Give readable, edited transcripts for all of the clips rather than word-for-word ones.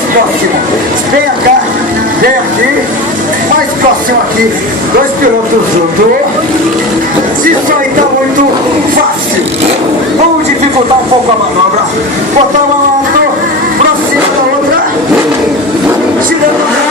mais próximo. Vem cá, vem aqui, mais próximo aqui. Dois pilotos juntos. Isso aí tá muito fácil. Vamos dificultar um pouco a manobra. Botar uma mão pra cima da outra. Tirando a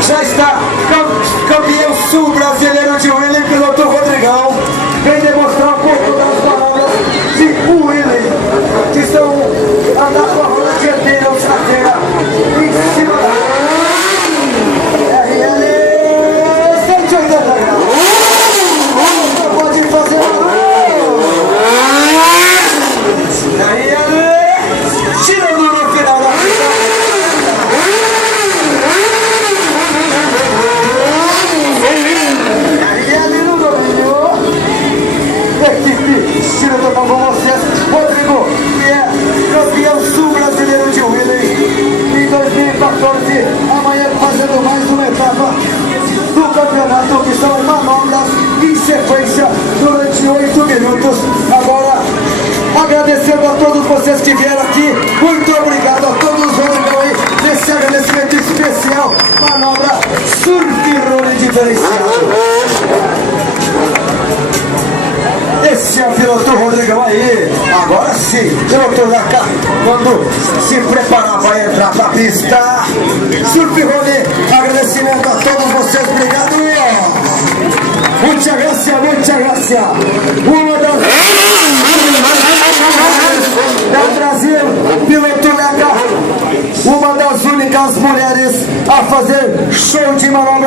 já está campeão sul brasileiro de Willy, piloto Rodrigão, vem demonstrar um pouco das palavras de Willy, que estão andando com a roda dianteira, ou traseira, em cima da RL 180 graus. Não pode fazer RL tirando no final da pista. Estilo total com vocês, Rodrigo, que é campeão sul brasileiro de Willy em 2014, amanhã fazendo mais uma etapa do campeonato, que são manobras em sequência durante 8 minutos. Agora, agradecendo a todos vocês que vieram aqui, muito obrigado a todos os Rodrigão aí, nesse agradecimento especial, manobra surf-roll diferenciado. Esse é o piloto Rodrigão aí. Agora sim, piloto da cá, quando se preparar para entrar para a pista. Surf Rony, agradecimento a todos vocês, obrigado. Muita graça, muita graça. Uma das do Brasil, piloto Leca, uma das únicas mulheres a fazer show de manobra.